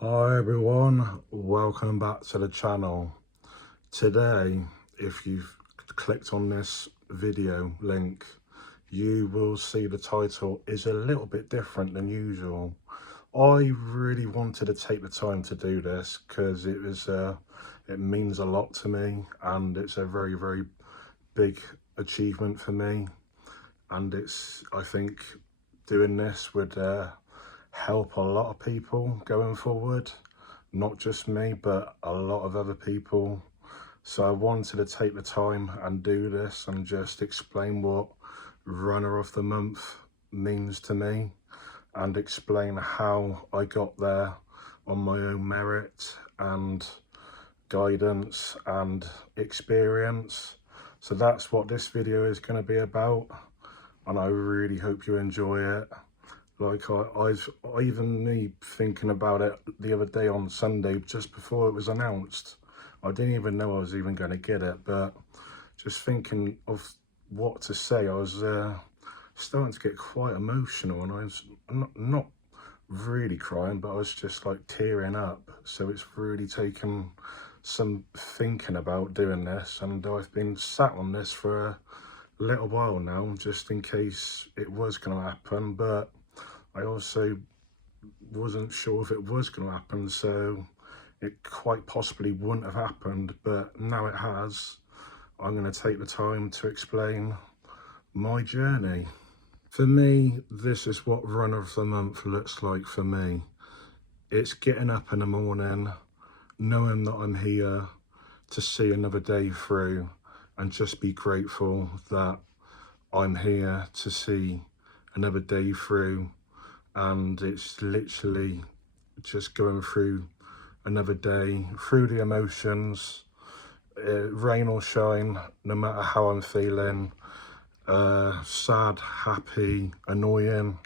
Hi everyone, welcome back to the channel. Today, if you've clicked on this video link, you will see the title is a little bit different than usual. I really wanted to take the time to do this because it means a lot to me, and it's a very big achievement for me, and I think doing this would help a lot of people going forward, not just me but a lot of other people. So I wanted to take the time and do this and just explain what runner of the month means to me, and explain how I got there on my own merit and guidance and experience. So that's what this video is going to be about, and I really hope you enjoy it. Like I've even me thinking about it the other day on Sunday, just before it was announced. I didn't even know I was even going to get it, but just thinking of what to say, I was starting to get quite emotional, and I was not really crying, but I was just like tearing up. So it's really taken some thinking about doing this, and I've been sat on this for a little while now, just in case it was going to happen, but I also wasn't sure if it was going to happen, so it quite possibly wouldn't have happened, but now it has. I'm going to take the time to explain my journey. For me, this is what runner of the month looks like for me. It's getting up in the morning, knowing that I'm here to see another day through, and just be grateful that I'm here to see another day through. And it's literally just going through another day, through the emotions, rain or shine, no matter how I'm feeling, sad, happy, annoying.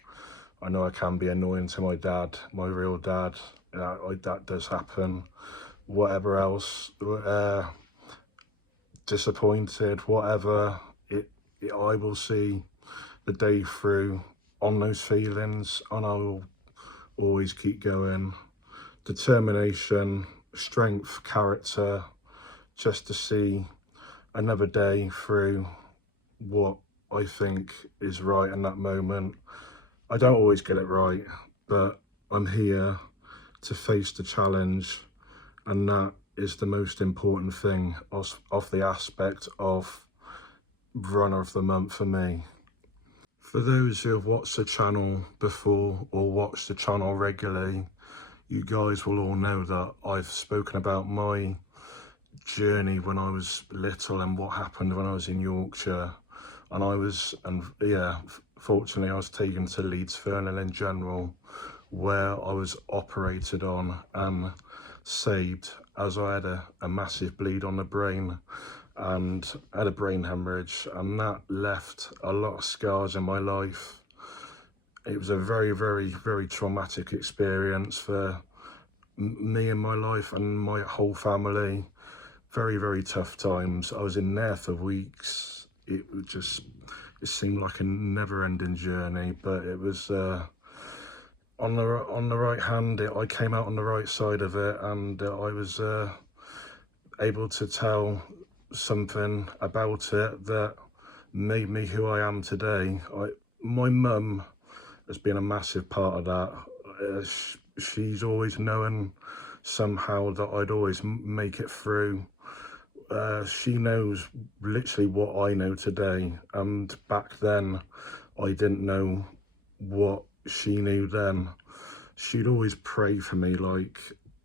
I know I can be annoying to my dad, my real dad. That does happen. Whatever else, disappointed, whatever, I will see the day through on those feelings, and I will always keep going. Determination, strength, character, just to see another day through what I think is right in that moment. I don't always get it right, but I'm here to face the challenge, and that is the most important thing of the aspect of runner of the month for me. For those who have watched the channel before or watched the channel regularly, you guys will all know that I've spoken about my journey when I was little and what happened when I was in Yorkshire. Fortunately I was taken to Leeds Fernal in General, where I was operated on and saved, as I had a massive bleed on the brain and had a brain hemorrhage, and that left a lot of scars in my life. It was a very traumatic experience for me and my life and my whole family. Very tough times. I was in there for weeks. It seemed like a never-ending journey, but it was on the right hand. I came out on the right side of it, and I was able to tell something about it that made me who I am today. My mum has been a massive part of that. She's always known somehow that I'd always make it through. She knows literally what I know today, and back then I didn't know what she knew then. She'd always pray for me, like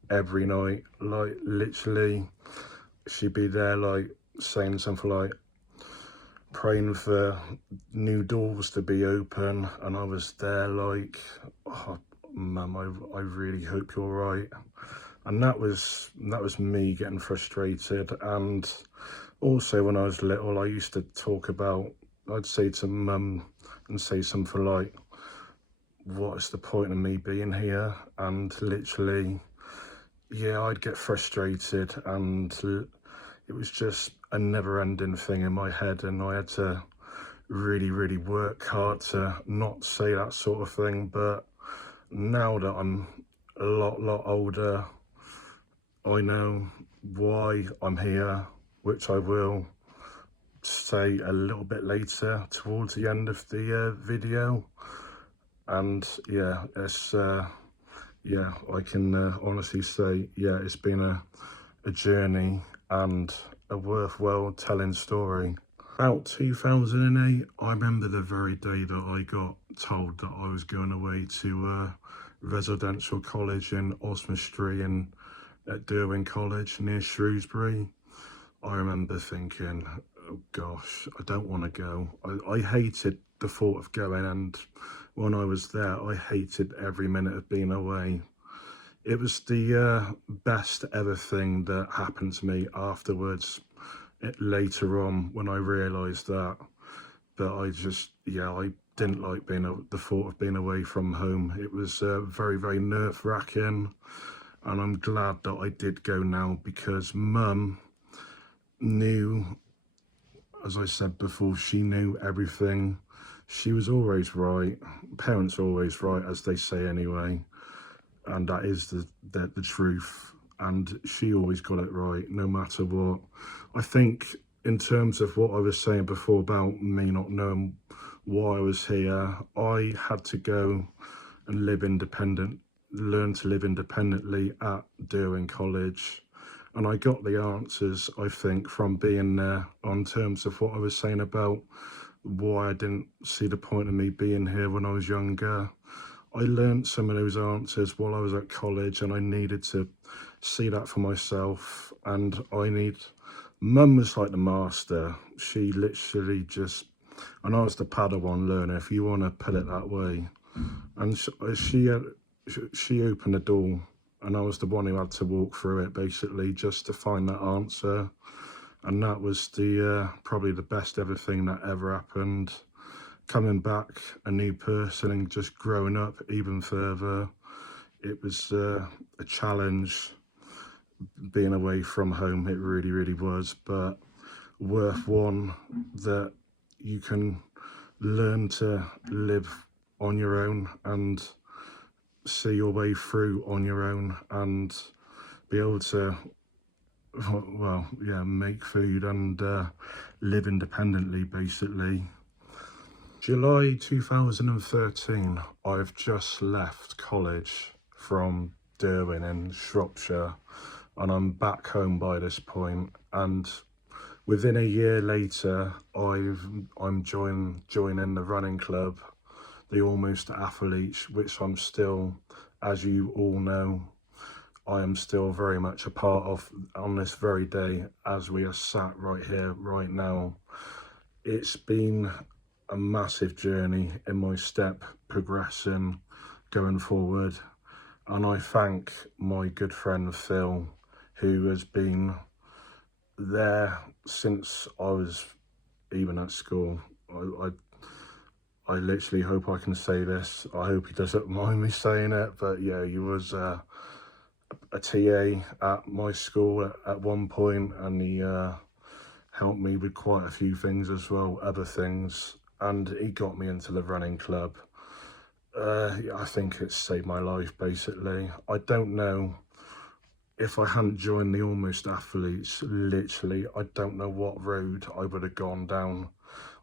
every night, like literally she'd be there like saying something like praying for new doors to be open, and I was there like, oh, Mum, I really hope you're right. And that was me getting frustrated. And also when I was little, I used to talk about, I'd say to Mum and say something like, what is the point of me being here? And literally, yeah, I'd get frustrated, and it was just a never-ending thing in my head, and I had to really work hard to not say that sort of thing. But now that I'm a lot older, I know why I'm here, which I will say a little bit later towards the end of the video. And yeah, it's yeah, I can honestly say, yeah, it's been a journey and a worthwhile telling story. About 2008, I remember the very day that I got told that I was going away to residential college in Oswestry and at Derwent College near Shrewsbury. I remember thinking, oh gosh, I don't want to go. I hated the thought of going, and when I was there, I hated every minute of being away. It was the best ever thing that happened to me afterwards, later on, when I realised that. But I just, yeah, I didn't like the thought of being away from home. It was very nerve-wracking, and I'm glad that I did go now, because Mum knew, as I said before, she knew everything. She was always right. Parents are always right, as they say anyway, and that is the truth. And she always got it right, no matter what. I think in terms of what I was saying before about me not knowing why I was here, I had to go and learn to live independently at Derwent College. And I got the answers, I think, from being there, on terms of what I was saying about why I didn't see the point of me being here when I was younger. I learned some of those answers while I was at college, and I needed to see that for myself. And Mum was like the master. She literally just, and I was the Padawan learner, if you want to put it that way. And she opened the door, and I was the one who had to walk through it, basically, just to find that answer. And that was probably the best ever thing that ever happened. Coming back a new person and just growing up even further. It was a challenge being away from home. It really was, but worth one that you can learn to live on your own and see your way through on your own, and be able to, well, yeah, make food and live independently, basically. July 2013, I've just left college from Derwent in Shropshire, and I'm back home by this point. And within a year later, I'm joining the running club, the Almost Athletes, which I'm still, as you all know, I am still very much a part of on this very day, as we are sat right here, right now. It's been a massive journey in my step progressing, going forward. And I thank my good friend Phil, who has been there since I was even at school. I literally hope I can say this. I hope he doesn't mind me saying it, but yeah, he was a TA at my school at one point, and he helped me with quite a few things as well, other things, and he got me into the running club. I think it saved my life, basically. I don't know if I hadn't joined the Almost Athletes, literally, I don't know what road I would have gone down.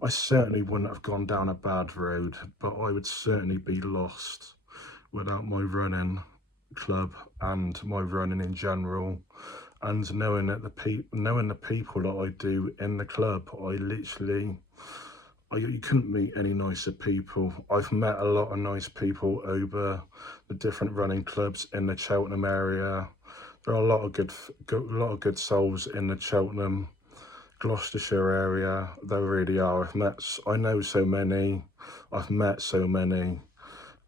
I certainly wouldn't have gone down a bad road, but I would certainly be lost without my running club and my running in general. And knowing that the people that I do in the club, you couldn't meet any nicer people. I've met a lot of nice people over the different running clubs in the Cheltenham area. There are a lot of good souls in the Cheltenham, Gloucestershire area. There really are. I know so many. I've met so many,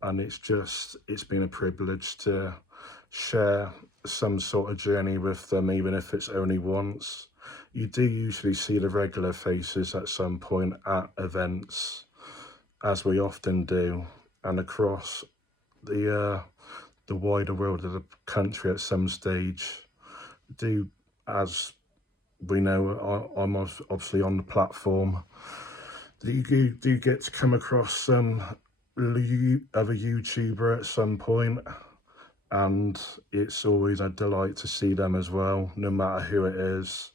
and it's been a privilege to share some sort of journey with them, even if it's only once. You do usually see the regular faces at some point at events, as we often do, and across the wider world of the country at some stage. As we know, I'm obviously on the platform. Do get to come across some other YouTuber at some point, and it's always a delight to see them as well, no matter who it is.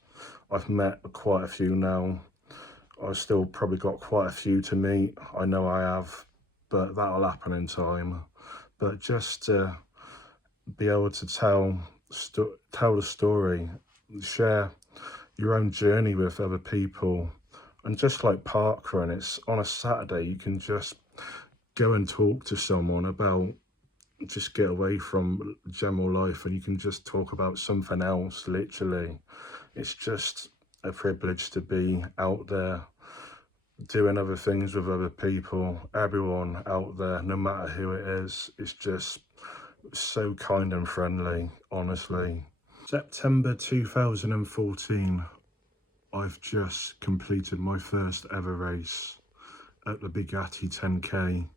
I've met quite a few now. I've still probably got quite a few to meet. I know I have, but that'll happen in time. But just to be able to tell the story, share your own journey with other people, and just like parkrun, it's on a Saturday, you can just go and talk to someone about, just get away from general life, and you can just talk about something else, literally. It's just a privilege to be out there doing other things with other people. Everyone out there, no matter who it is just so kind and friendly, honestly. September 2014, I've just completed my first ever race at the Bugatti 10K.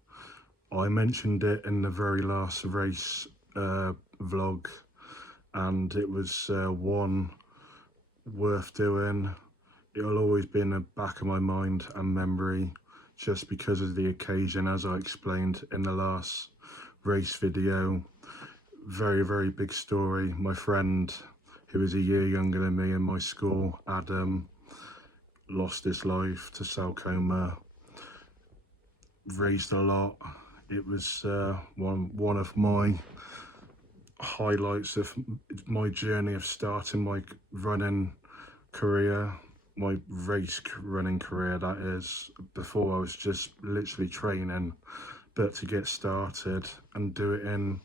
I mentioned it in the very last race vlog, and it was one worth doing. It'll always be in the back of my mind and memory, just because of the occasion, as I explained in the last race video. Very, very big story. My friend, who was a year younger than me in my school, Adam, lost his life to sarcoma. Raised a lot. It was one of my highlights of my journey of starting my running career, my race running career, that is. Before, I was just literally training, but to get started and do it in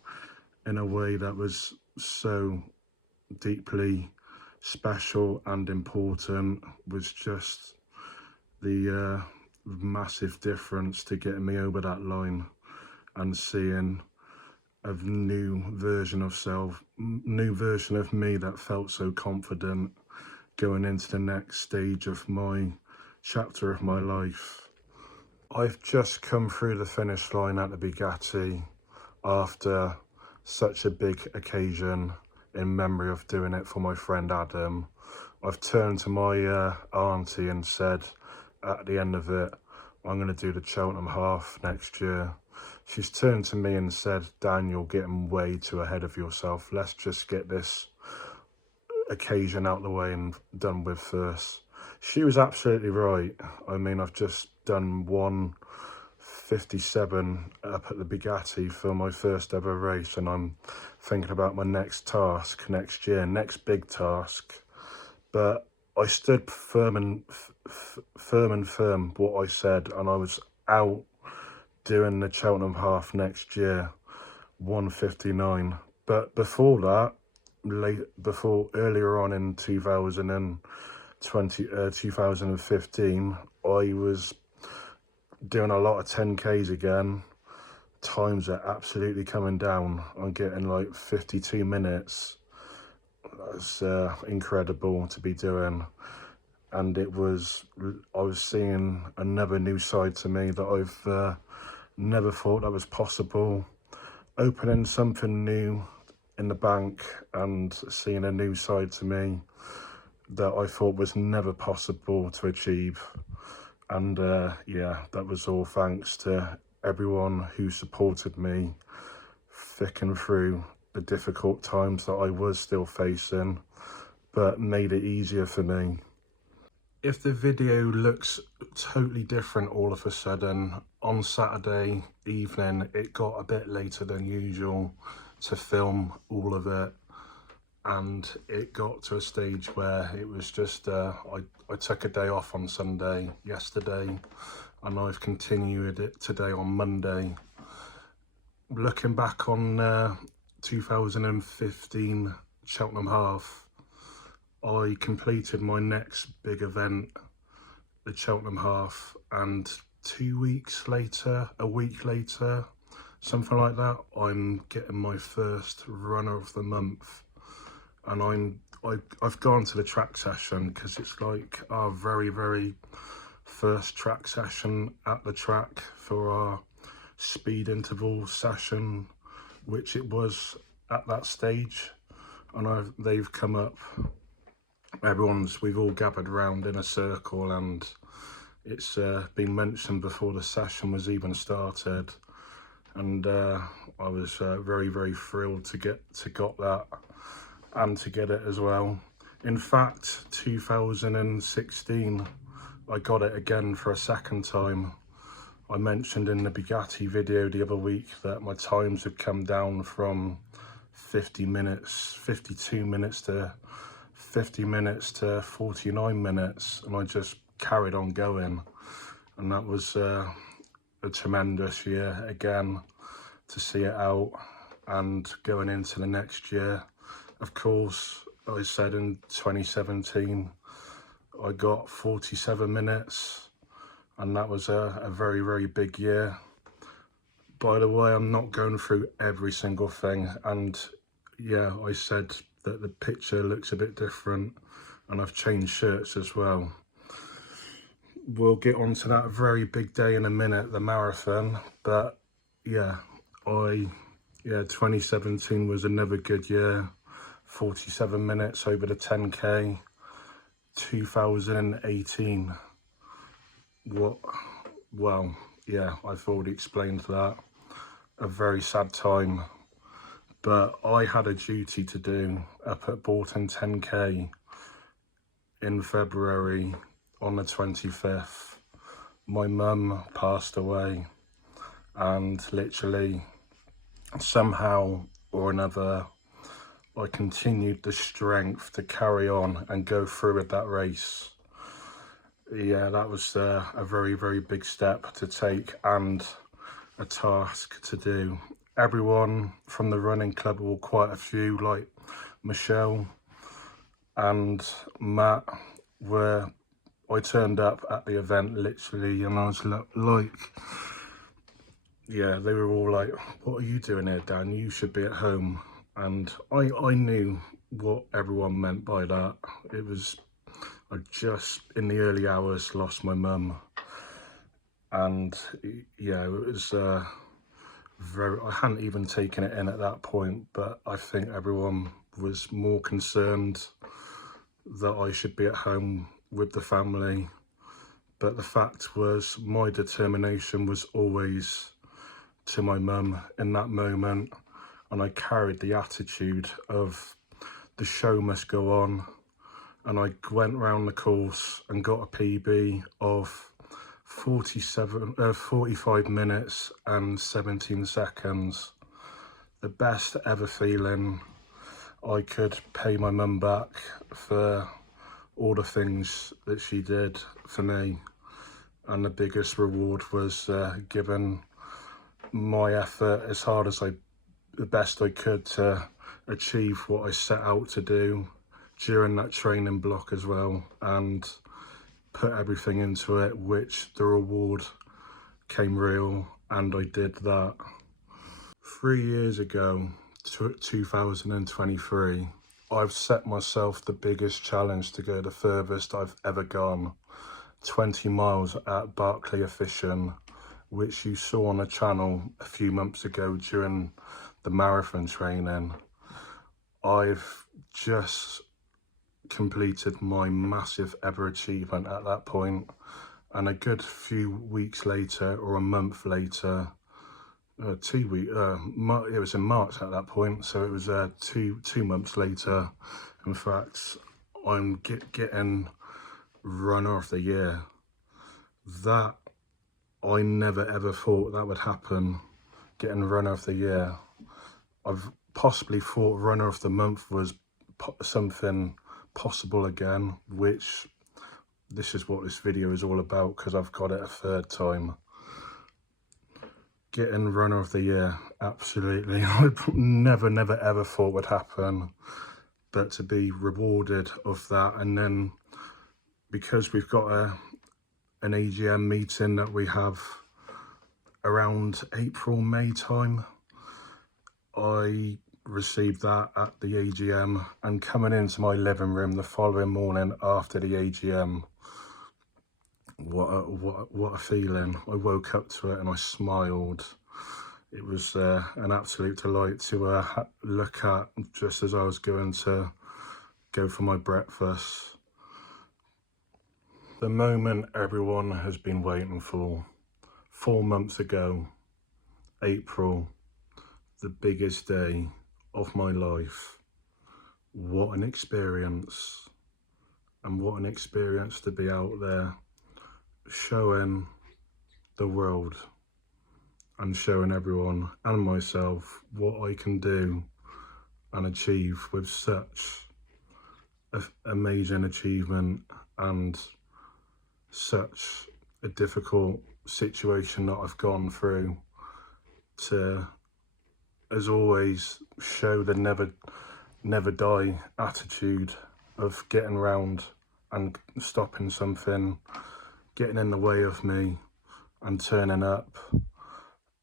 a way that was so deeply special and important was just the massive difference to getting me over that line and seeing a new version of self, new version of me that felt so confident going into the next stage of my chapter of my life. I've just come through the finish line at the Bugatti after such a big occasion in memory of doing it for my friend Adam. I've turned to my auntie and said at the end of it, I'm going to do the Cheltenham half next year. She's turned to me and said, Dan, you're getting way too ahead of yourself. Let's just get this occasion out the way and done with first. She was absolutely right. I mean, I've just done 1:57 up at the Bugatti for my first ever race, and I'm thinking about my next task next year, next big task. But I stood firm what I said, and I was out doing the Cheltenham half next year, 1:59. But before that, earlier on in 2015, I was doing a lot of 10Ks again. Times are absolutely coming down. I'm getting like 52 minutes. That's incredible to be doing. And I was seeing another new side to me that I've never thought that was possible. Opening something new in the bank and seeing a new side to me that I thought was never possible to achieve. And yeah, that was all thanks to everyone who supported me thick and through the difficult times that I was still facing, but made it easier for me. If the video looks totally different all of a sudden, on Saturday evening it got a bit later than usual to film all of it, and it got to a stage where it was just I took a day off on Sunday yesterday, and I've continued it today on Monday. Looking back on 2015 Cheltenham half, I completed my next big event, the Cheltenham half, and 2 weeks later, a week later, something like that, I'm getting my first runner of the month. And I've gone to the track session because it's like our very, very first track session at the track for our speed interval session, which it was at that stage. And they've come up, we've all gathered around in a circle, and it's been mentioned before the session was even started and I was very thrilled to got that and to get it as well. In fact, 2016 I got it again for a second time. I mentioned in the Bugatti video the other week that my times had come down from 52 minutes to 50 minutes to 49 minutes, and I just carried on going, and that was a tremendous year again to see it out. And going into the next year, of course, I said in 2017 I got 47 minutes, and that was a very big year. By the way, I'm not going through every single thing, and yeah, I said that the picture looks a bit different, and I've changed shirts as well. We'll get on to that very big day in a minute, the marathon. But yeah, 2017 was another good year. 47 minutes over the 10k. 2018, well, yeah, I've already explained that. A very sad time, but I had a duty to do up at Bolton 10k in February on the 25th. My mum passed away, and literally somehow or another I continued the strength to carry on and go through with that race. Yeah, that was a very big step to take and a task to do. Everyone from the running club, well, quite a few, like Michelle and Matt, I turned up at the event literally, and I was like, yeah, they were all like, what are you doing here, Dan? You should be at home. And I knew what everyone meant by that. It was, I just, in the early hours, lost my mum. And yeah, it was I hadn't even taken it in at that point, but I think everyone was more concerned that I should be at home with the family. But the fact was, my determination was always to my mum in that moment, and I carried the attitude of the show must go on. And I went round the course and got a PB of 45 minutes and 17 seconds. The best ever feeling. I could pay my mum back for all the things that she did for me, and the biggest reward was given my effort as hard as the best I could to achieve what I set out to do during that training block as well, and put everything into it, which the reward came real, and I did that. 3 years ago, 2023, I've set myself the biggest challenge to go the furthest I've ever gone, 20 miles at Barclay Efficient, which you saw on the channel a few months ago during the marathon training. I've just completed my massive ever achievement at that point, and a good few weeks later, or a month later, it was in March at that point, so it was 2 months later, in fact, I'm getting runner of the year. That, I never ever thought that would happen, getting runner of the year. I've possibly thought runner of the month was something possible again, which this is what this video is all about, because I've got it a third time. Getting runner of the year, absolutely. I never ever thought would happen, but to be rewarded of that, and then because we've got an AGM meeting that we have around April, May time, I received that at the AGM, and coming into my living room the following morning after the AGM, what a feeling. I woke up to it and I smiled. It was an absolute delight to look at just as I was going to go for my breakfast. The moment everyone has been waiting for. 4 months ago, April, the biggest day of my life. What an experience, and what an experience to be out there showing the world and showing everyone and myself what I can do and achieve with such an amazing achievement and such a difficult situation that I've gone through, to, as always, show the never die attitude of getting round and stopping something getting in the way of me and turning up,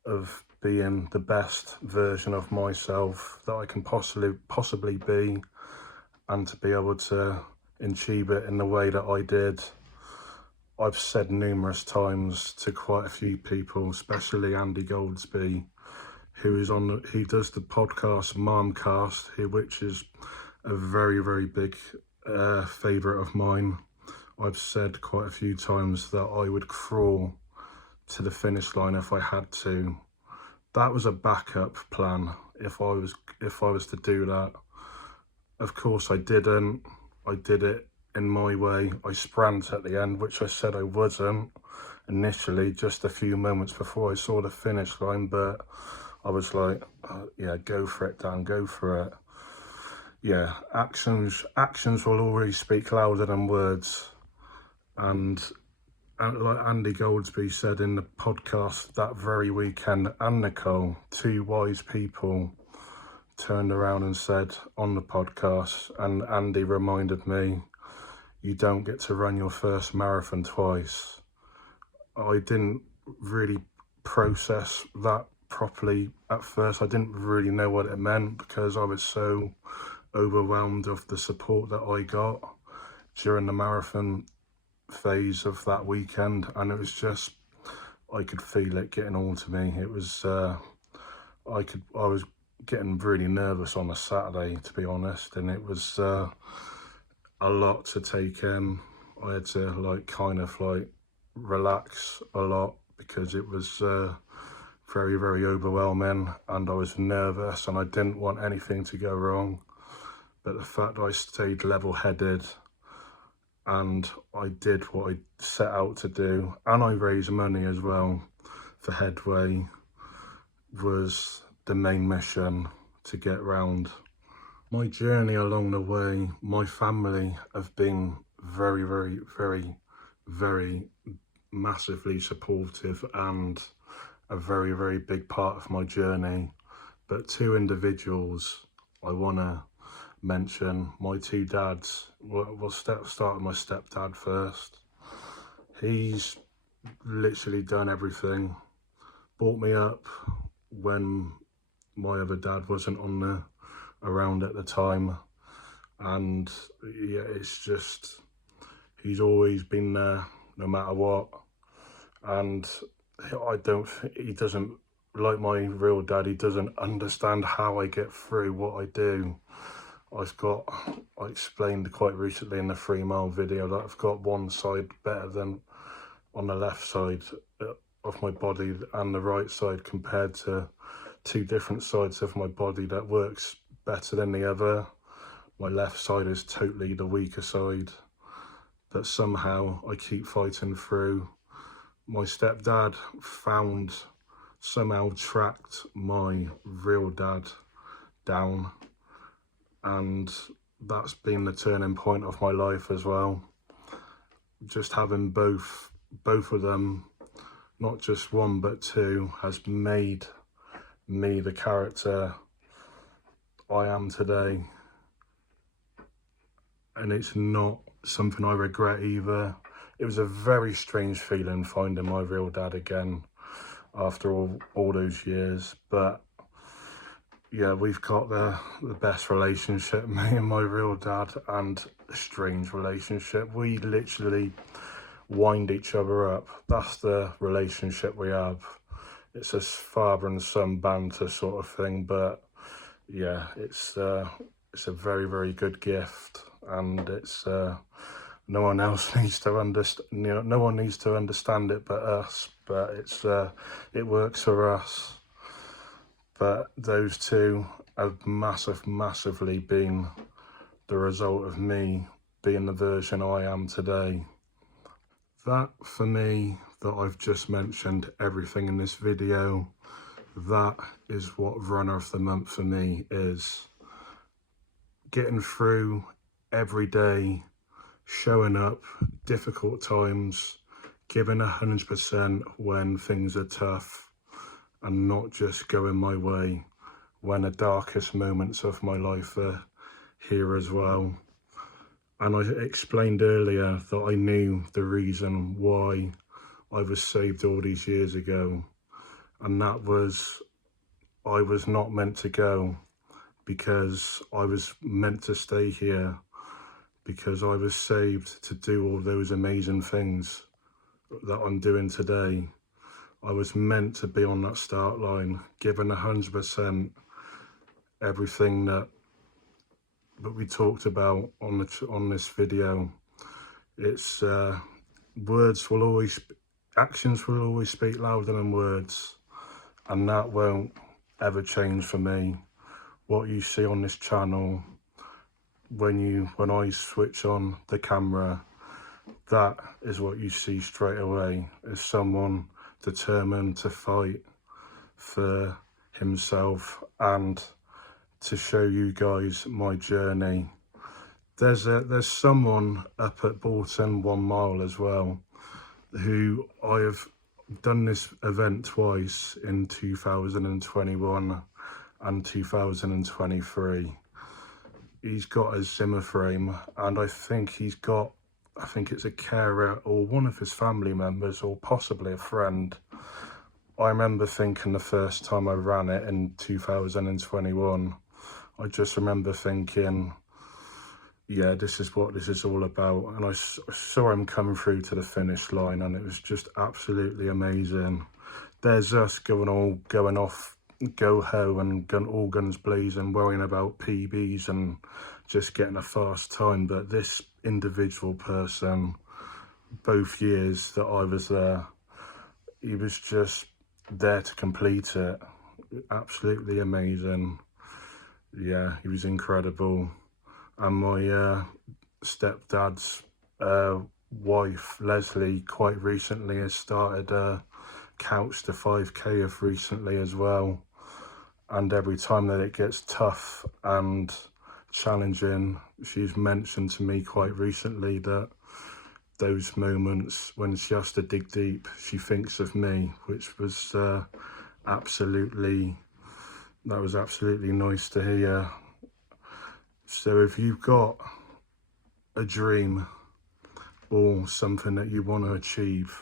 of being the best version of myself that I can possibly be, and to be able to achieve it in the way that I did. I've said numerous times to quite a few people, especially Andy Goldsby, who does the podcast Momcast, which is a very big favourite of mine. I've said quite a few times that I would crawl to the finish line if I had to. That was a backup plan if I was to do that. Of course I didn't. I did it in my way. I sprint at the end, which I said I wasn't initially, just a few moments before I saw the finish line, but I was like, yeah, go for it, Dan, go for it. Yeah, actions will always speak louder than words. And like Andy Goldsby said in the podcast that very weekend, and Nicole, two wise people turned around and said on the podcast, and Andy reminded me, you don't get to run your first marathon twice. I didn't really process that properly at first. I didn't really know what it meant because I was so overwhelmed of the support that I got during the marathon phase of that weekend, and it was just, I could feel it getting all to me. It was I was getting really nervous on a Saturday, to be honest, and it was a lot to take in. I had to kind of relax a lot because it was very overwhelming, and I was nervous and I didn't want anything to go wrong. But the fact that I stayed level-headed and I did what I set out to do, and I raised money as well for Headway, was the main mission to get round. My journey along the way, my family have been very massively supportive and a very big part of my journey. But two individuals I want to mention, my two dads. We'll start with my stepdad first. He's literally done everything, brought me up when my other dad wasn't around at the time, and yeah, it's just, he's always been there no matter what. And he doesn't, like my real dad, he doesn't understand how I get through what I do. I explained quite recently in the 3 mile video that I've got one side better than on the left side of my body and the right side, compared to two different sides of my body that works better than the other. My left side is totally the weaker side, but somehow I keep fighting through. My stepdad somehow tracked my real dad down, and that's been the turning point of my life as well. Just having both of them, not just one but two, has made me the character I am today, and it's not something I regret either. It was a very strange feeling finding my real dad again after all those years, but yeah, we've got the best relationship, me and my real dad, and a strange relationship. We literally wind each other up. That's the relationship we have. It's a father and son banter sort of thing, but yeah, it's a very good gift, and it's no one else needs to understand. No one needs to understand it but us. But it works for us. But those two have massively been the result of me being the version I am today. That, for me, that I've just mentioned, everything in this video, that is what runner of the month for me is. Getting through every day, showing up, difficult times, giving 100% when things are tough, and not just going my way when the darkest moments of my life are here as well. And I explained earlier that I knew the reason why I was saved all these years ago, and that was I was not meant to go, because I was meant to stay here, because I was saved to do all those amazing things that I'm doing today. I was meant to be on that start line, given 100% everything that we talked about on this video. It's actions will always speak louder than words, and that won't ever change for me. What you see on this channel, when I switch on the camera, that is what you see straight away, is someone determined to fight for himself and to show you guys my journey. There's someone up at Bolton 1 Mile as well, who I have done this event twice, in 2021 and 2023. He's got a Zimmer frame, and I think it's a carer or one of his family members, or possibly a friend. I remember thinking the first time I ran it in 2021, I just remember thinking, yeah, this is what this is all about. And I saw him come through to the finish line, and it was just absolutely amazing. There's us going off go-ho and all guns blazing, worrying about PBs and just getting a fast time. But this individual person, both years that I was there, he was just there to complete it. Absolutely amazing. Yeah, he was incredible. And my stepdad's wife, Leslie, quite recently has started Couch to 5K of recently as well. And every time that it gets tough and challenging, she's mentioned to me quite recently that those moments when she has to dig deep, she thinks of me, which was absolutely nice to hear. So if you've got a dream or something that you want to achieve,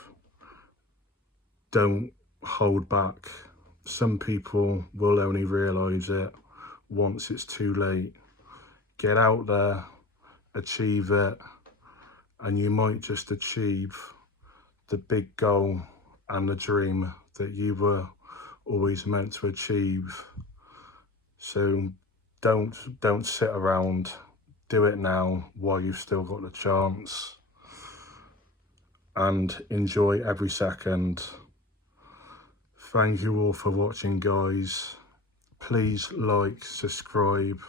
don't hold back. Some people will only realise it once it's too late. Get out there, achieve it, and you might just achieve the big goal and the dream that you were always meant to achieve. So don't sit around. Do it now while you've still got the chance, and enjoy every second. Thank you all for watching, guys. Please like, subscribe,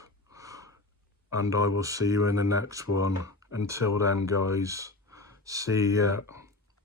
and I will see you in the next one. Until then, guys, see ya.